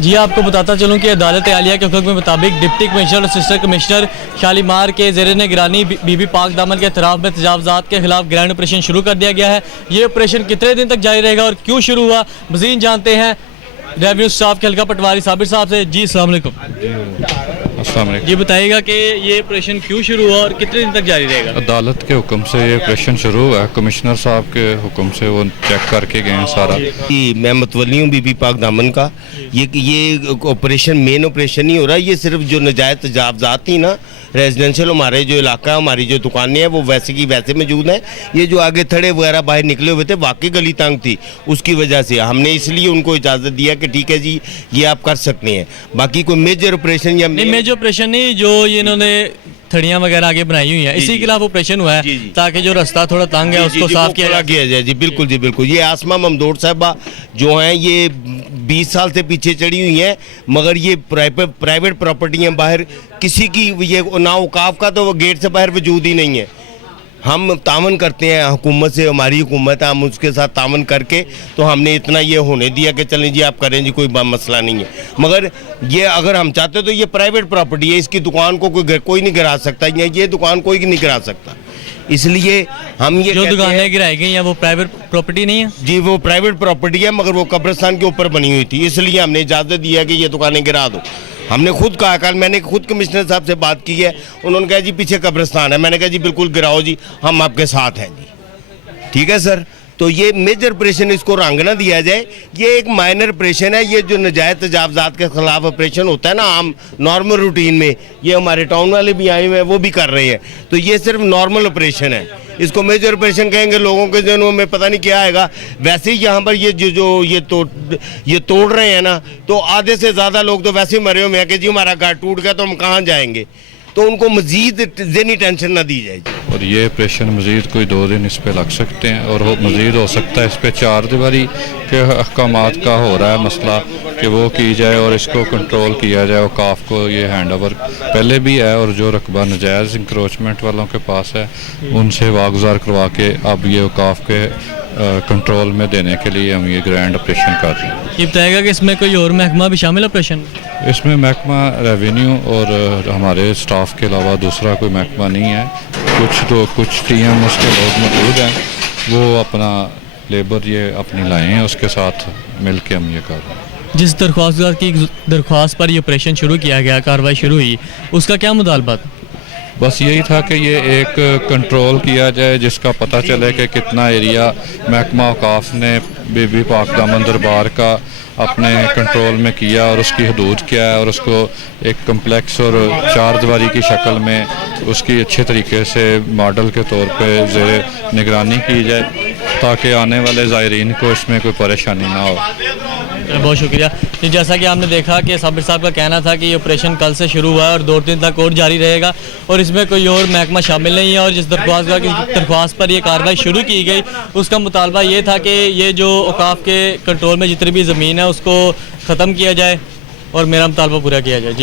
जी आपको बताता चलूं कि अदालत आलिया के हुक्म के मुताबिक डिप्टी कमिश्नर और असिस्टेंट कमिश्नर शालीमार के ज़ेर निगरानी बीबी पाक दामन के एतराफ़ में तजावज़ात के खिलाफ ग्रैंड ऑपरेशन शुरू कर दिया गया है। ये ऑपरेशन कितने दिन तक जारी रहेगा और क्यों शुरू हुआ, मज़ीद जानते हैं रेवेन्यू स्टाफ के हल्का पटवारी साबिर साहब से। जी अस्सलाम वालेकुम। जी बताइएगा कि ये ऑपरेशन क्यों शुरू हुआ और कितने दिन तक जारी रहेगा। अदालत के हुक्म से ये ऑपरेशन शुरू हुआ है, कमिश्नर साहब के हुक्म से वो चेक करके गए हैं सारा। मैं मतवली हूँ बीबी पाक दामन का। ये ऑपरेशन मेन ऑपरेशन नहीं हो रहा, ये सिर्फ जो नजायज़ तजावज़ात थी ना, रेजिडेंशियल हमारे जो इलाका है, हमारी जो दुकानें हैं वो वैसे की वैसे मौजूद हैं। ये जो आगे थड़े वगैरह बाहर निकले हुए थे, वाकई गली तंग थी, उसकी वजह से हमने इसलिए उनको इजाज़त दिया कि ठीक है जी ये आप कर सकते हैं। बाकी कोई मेजर ऑपरेशन या मेजर ऑपरेशन नहीं, जो ये इन्होंने थड़ियाँ वगैरह आगे बनाई हुई हैं, इसी के खिलाफ ऑपरेशन हुआ है ताकि जो रास्ता थोड़ा तंग है उसको साफ किया जाए। जी बिल्कुल जी बिल्कुल। ये आसमा ममदोर साहबा जो हैं ये 20 साल से पीछे चढ़ी हुई हैं, मगर ये प्राइवेट प्रॉपर्टी हैं, बाहर किसी की ये ना औकाफ का तो वो गेट से बाहर वजूद ही नहीं है। हम तावन करते हैं हुकूमत से, हमारी हुकूमत है, हम उसके साथ तावन करके तो हमने इतना ये होने दिया कि चलें जी आप करें जी, कोई मसला नहीं है। मगर ये अगर हम चाहते तो ये प्राइवेट प्रॉपर्टी है, इसकी दुकान को कोई नहीं गिरा सकता, ये दुकान कोई नहीं गिरा सकता। इसलिए हम ये जो दुकानें गिराई गई हैं वो प्राइवेट प्रॉपर्टी नहीं है जी, वो प्राइवेट प्रॉपर्टी है, मगर वो कब्रिस्तान के ऊपर बनी हुई थी, इसलिए हमने इजाज़त दी है कि ये दुकानें गिरा दो। हमने खुद कहा, कल मैंने खुद कमिश्नर साहब से बात की है, उन्होंने कहा जी पीछे कब्रिस्तान है। मैंने कहा जी बिल्कुल गिराओ जी, हम आपके साथ हैं जी। ठीक है सर, तो ये मेजर ऑपरेशन इसको रंग ना दिया जाए, ये एक माइनर ऑपरेशन है। ये जो नजायज़ तजावज़ात के खिलाफ ऑपरेशन होता है ना आम नॉर्मल रूटीन में, ये हमारे टाउन वाले भी आए हुए हैं, वो भी कर रहे हैं, तो ये सिर्फ नॉर्मल ऑपरेशन है। इसको मेजर ऑपरेशन कहेंगे, लोगों के जहनों में पता नहीं क्या आएगा। वैसे ही यहाँ पर ये तोड़ रहे हैं ना, तो आधे से ज़्यादा लोग तो वैसे ही मरे हुए हैं कि जी हमारा घर टूट गया तो हम कहाँ जाएंगे, तो उनको मज़ीद ज़हनी टेंशन ना दी जाए। और ये ऑपरेशन मज़ीद कोई 2 दिन इस पर लग सकते हैं और मज़ीद हो सकता है इस पर 4 दीवारी के अहकामात का हो रहा है मसला कि वो की जाए और इसको कंट्रोल किया जाए। औकाफ को ये हैंड ओवर पहले भी है और जो रकबा नजायज़ इंक्रोचमेंट वालों के पास है उनसे वागुज़ार करवा के अब ये औकाफ के कंट्रोल में देने के लिए हम ये ग्रैंड ऑपरेशन कर रहे हैं। ये बताएगा कि इसमें कोई और महकमा भी शामिल ऑपरेशन? इसमें महकमा रेवेन्यू और हमारे स्टाफ के अलावा दूसरा कोई महकमा नहीं है। कुछ टीएम उसके लोग मौजूद हैं, वो अपना लेबर ये अपनी लाए हैं, उसके साथ मिल के हम ये कर रहे हैं। जिस दरख्वास्त पर ये ऑपरेशन शुरू किया गया, कार्रवाई शुरू हुई, उसका क्या मुतालबा था? बस यही था कि ये एक कंट्रोल किया जाए जिसका पता चले कि कितना एरिया महकमा औकाफ ने बीबी पाक दामन दरबार का अपने कंट्रोल में किया और उसकी हदूद क्या है, और उसको एक कम्प्लेक्स और 4 दीवारी की शक्ल में उसकी अच्छे तरीके से मॉडल के तौर पे ज़ेर निगरानी की जाए ताकि आने वाले ज़ायरीन को इसमें कोई परेशानी ना हो। बहुत शुक्रिया। तो जैसा कि आपने देखा कि साबिर साहब का कहना था कि ये ऑपरेशन कल से शुरू हुआ है और 2 दिन तक और जारी रहेगा और इसमें कोई और महकमा शामिल नहीं है। और जिस दरख्वास्त पर ये कार्रवाई शुरू की गई उसका मुतालबा ये था कि ये जो औकाफ के कंट्रोल में जितनी भी ज़मीन है उसको ख़त्म किया जाए और मेरा मुतालबा पूरा किया जाए। जी।